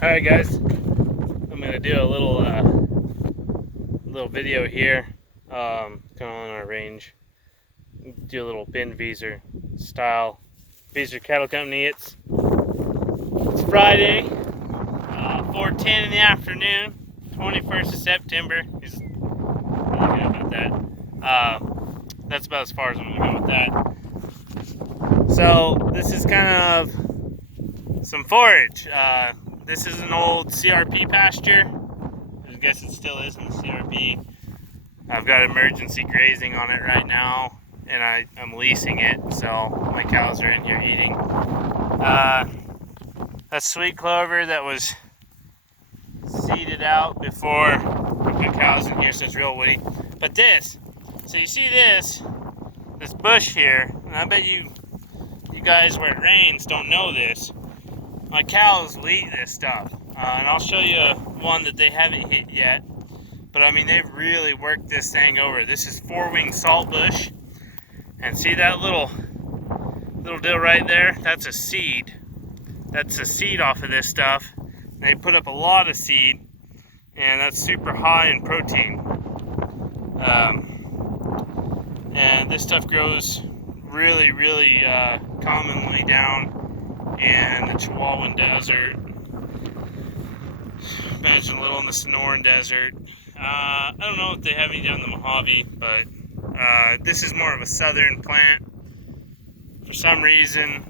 Alright guys, I'm going to do a little video here, kind of on our range. Do a little bin visor style. Visor Cattle Company. It's Friday, 4:10 in the afternoon, 21st of September. Just really good about that. That's about as far as I'm going to go with that. So this is kind of some forage. This is an old CRP pasture. I guess it still is in the CRP. I've got emergency grazing on it right now, and I'm leasing it, so my cows are in here eating. That's sweet clover that was seeded out before we put cows in here, so it's real woody. But this, so you see this bush here, and I bet you guys where it rains don't know this. My cows will eat this stuff, and I'll show you one that they haven't hit yet. But I mean, they've really worked this thing over. This is four-winged saltbush, and see that little deal right there? That's a seed. That's a seed off of this stuff. They put up a lot of seed, and that's super high in protein. And this stuff grows really, really commonly down in the Chihuahuan Desert. Imagine a little in the Sonoran Desert. I don't know if they have any down in the Mojave, but this is more of a southern plant. For some reason,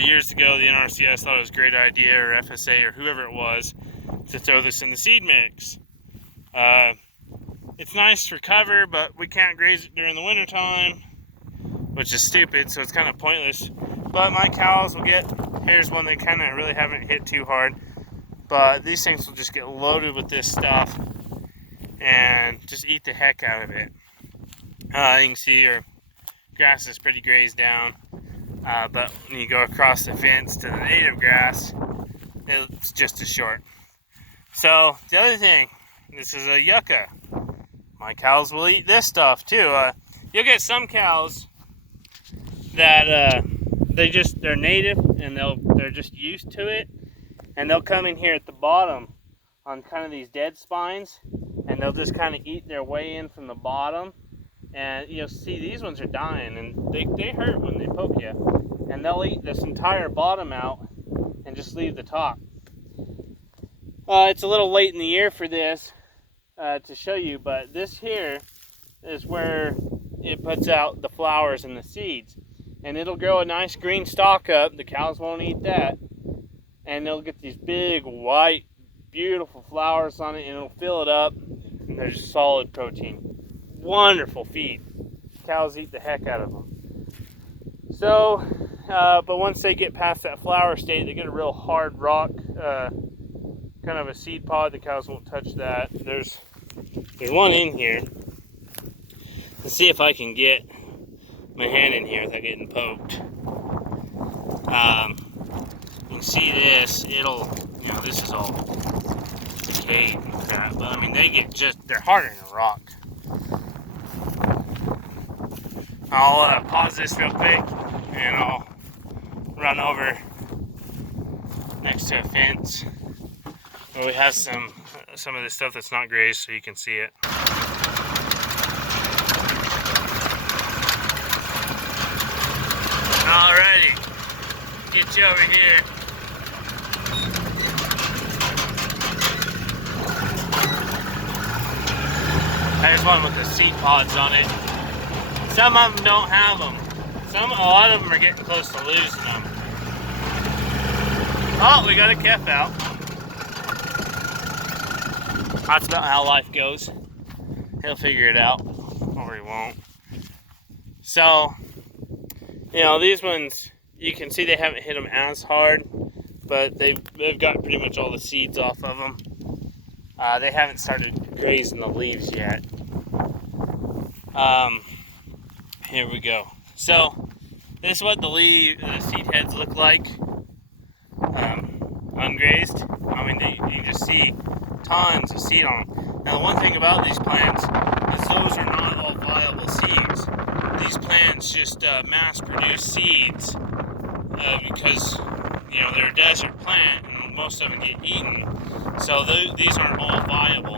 years ago, the NRCS thought it was a great idea, or FSA, or whoever it was, to throw this in the seed mix. It's nice for cover, but we can't graze it during the winter time, which is stupid, so it's kind of pointless. But my cows will get, here's one they kind of really haven't hit too hard, but these things will just get loaded with this stuff and just eat the heck out of it. You can see our grass is pretty grazed down, but when you go across the fence to the native grass, it's just as short. So the other thing, this is a yucca. My cows will eat this stuff too. You'll get some cows that they're native and they're just used to it, and they'll come in here at the bottom on kind of these dead spines, and they'll just kind of eat their way in from the bottom. And you'll see these ones are dying, and they hurt when they poke you, and they'll eat this entire bottom out and just leave the top. It's a little late in the year for this to show you, but this here is where it puts out the flowers and the seeds, and it'll grow a nice green stalk up. The cows won't eat that, and they'll get these big white beautiful flowers on it, and it'll fill it up, and there's solid protein. Wonderful feed. Cows eat the heck out of them. So but once they get past that flower state, they get a real hard rock, kind of a seed pod. The cows won't touch that. There's one in here. Let's see if I can get my hand in here without getting poked. You can see this. This is all decayed and crap. But I mean, they're harder than a rock. I'll pause this real quick, and I'll run over next to a fence where we have some of this stuff that's not grazed, so you can see it. Alrighty, get you over here. There's one with the seed pods on it. Some of them don't have them. A lot of them are getting close to losing them. Oh, we got a calf out. That's about how life goes. He'll figure it out, or he won't. So, these ones, you can see they haven't hit them as hard, but they've got pretty much all the seeds off of them. They haven't started grazing the leaves yet. Here we go. So this is what the seed heads look like, ungrazed. I mean, you can just see tons of seed on them. Now, the one thing about these plants is those are not all viable seeds. These plants just mass produce seeds because they're a desert plant, and most of them get eaten. So these aren't all viable.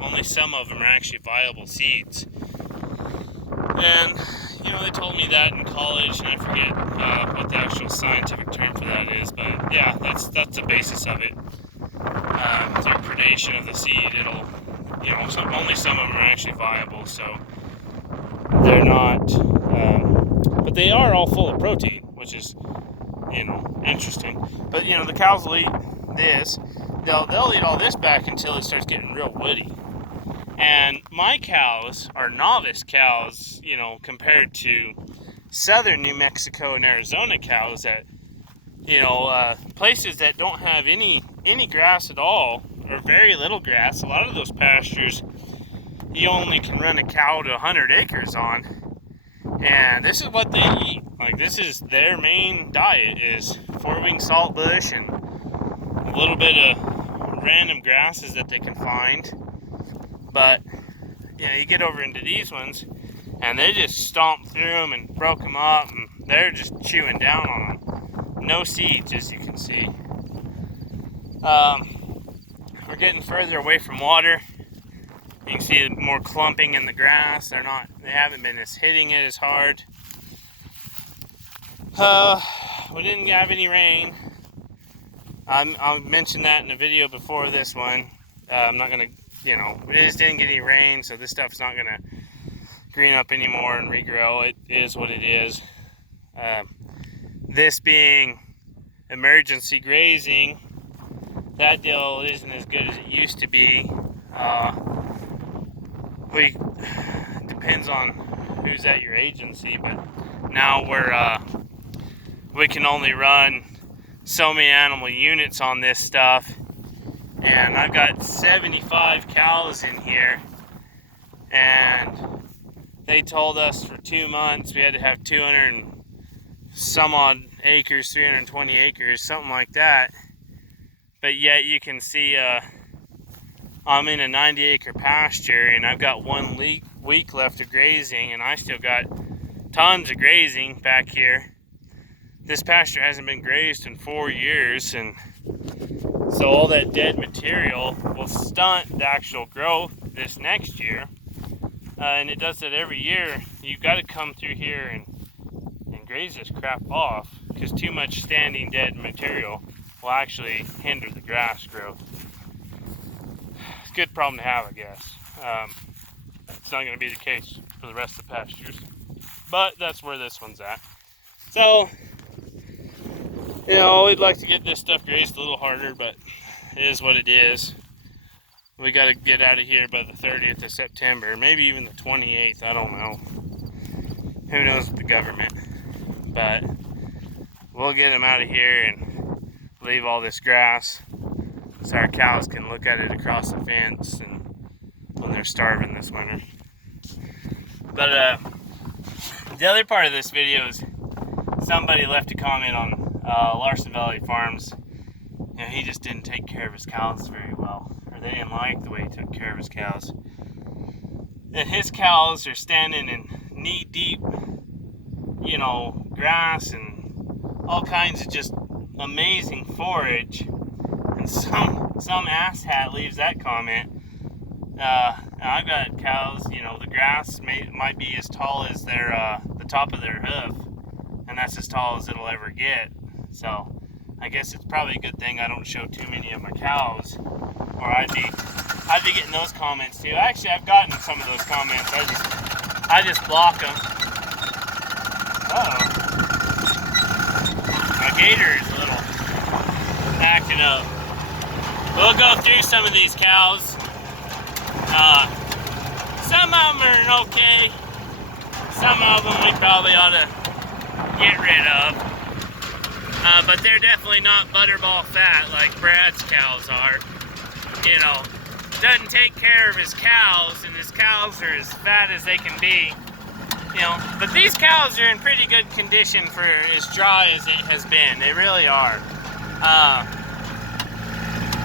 Only some of them are actually viable seeds. And you know, they told me that in college, and I forget what the actual scientific term for that is, but yeah, that's the basis of it. Through predation of the seed, it'll, you know, only some of them are actually viable, so they're not, but they are all full of protein, which is, you know, interesting. But you know, the cows will eat this. They'll eat all this back until it starts getting real woody. And my cows are novice cows, you know, compared to southern New Mexico and Arizona cows that, you know, places that don't have any grass at all, or very little grass. A lot of those pastures, you only can run a cow to 100 acres on. And this is what they eat. Like, this is their main diet, is 4-wing saltbush and a little bit of random grasses that they can find. But, you know, you get over into these ones, and they just stomped through them and broke them up, and they're just chewing down on them. No seeds, as you can see. We're getting further away from water. You can see more clumping in the grass. They haven't been hitting it as hard. We didn't have any rain. I'll mention that in a video before this one. I'm not gonna, you know, we just didn't get any rain, so this stuff's not gonna green up anymore and regrow. It is what it is. This being emergency grazing, that deal isn't as good as it used to be. Depends on who's at your agency, but now we can only run so many animal units on this stuff, and I've got 75 cows in here, and they told us for 2 months we had to have 200 and some odd acres, 320 acres, something like that. But yet you can see I'm in a 90-acre pasture, and I've got 1 week left of grazing, and I still got tons of grazing back here. This pasture hasn't been grazed in 4 years, and so all that dead material will stunt the actual growth this next year. And it does that every year. You've got to come through here and graze this crap off, because too much standing dead material will actually hinder the grass growth. It's a good problem to have, I guess. It's not going to be the case for the rest of the pastures, but that's where this one's at. So, you know, we'd like to get this stuff grazed a little harder, but it is what it is. We got to get out of here by the 30th of September, maybe even the 28th, I don't know. Who knows with the government. But we'll get them out of here and leave all this grass so our cows can look at it across the fence and when they're starving this winter. But the other part of this video is somebody left a comment on Larson Valley Farms. You know, he just didn't take care of his cows very well, or they didn't like the way he took care of his cows. And his cows are standing in knee-deep, you know, grass and all kinds of just amazing forage. And some asshat leaves that comment. I've got cows, you know, the grass might be as tall as their the top of their hoof, and that's as tall as it'll ever get. So I guess it's probably a good thing I don't show too many of my cows, or I'd be getting those comments too. Actually, I've gotten some of those comments. I just block them. Uh-oh. My gator is a little acting up. We'll go through some of these cows. Some of them are okay. Some of them we probably ought to get rid of. But they're definitely not butterball fat like Brad's cows are. You know, doesn't take care of his cows, and his cows are as fat as they can be. You know, but these cows are in pretty good condition for as dry as it has been. They really are.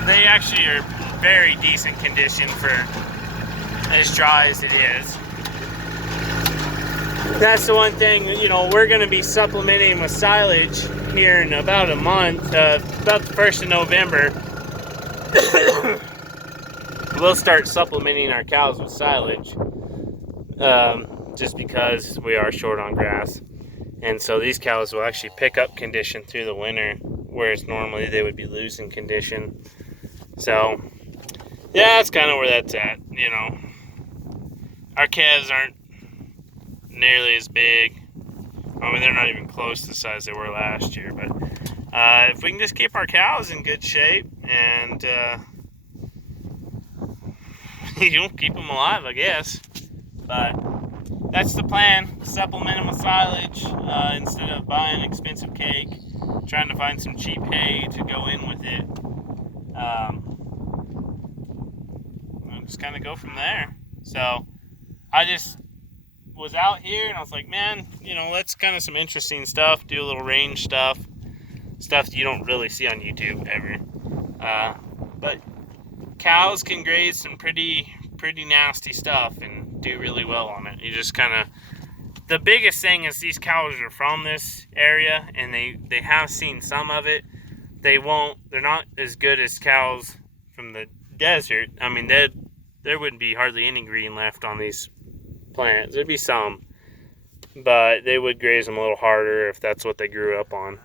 They actually are very decent condition for as dry as it is. That's the one thing, you know, we're going to be supplementing with silage here in about a month, about the 1st of November. We'll start supplementing our cows with silage, just because we are short on grass. And so these cows will actually pick up condition through the winter, whereas normally they would be losing condition. So, yeah, that's kind of where that's at, you know. Our calves aren't nearly as big. I mean, they're not even close to the size they were last year. But if we can just keep our cows in good shape and you don't keep them alive, I guess. But that's the plan. Supplement them with silage instead of buying expensive cake. Trying to find some cheap hay to go in with it. And just kind of go from there. So I just was out here and I was like, man, you know, let's kind of some interesting stuff, do a little range stuff you don't really see on YouTube ever. But cows can graze some pretty nasty stuff and do really well on it. You just kind of, the biggest thing is these cows are from this area and they have seen some of it. They're not as good as cows from the desert. I mean, there wouldn't be hardly any green left on these plants. There'd be some, but they would graze them a little harder if that's what they grew up on.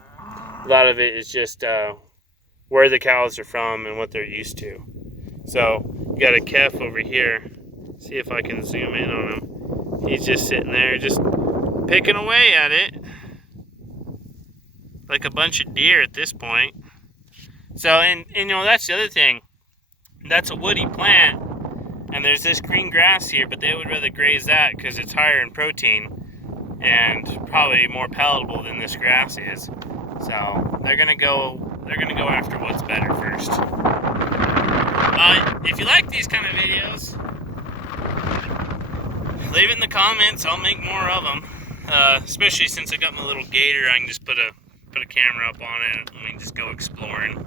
A lot of it is just where the cows are from and what they're used to. So you got a calf over here. See if I can zoom in on him. He's just sitting there, just picking away at it like a bunch of deer at this point. So, and you know, that's the other thing. That's a woody plant, and there's this green grass here, but they would rather graze that because it's higher in protein and probably more palatable than this grass is. So they're gonna go after what's better first. If you like these kind of videos, leave it in the comments. I'll make more of them. Especially since I got my little gator, I can just put a camera up on it and we can just go exploring.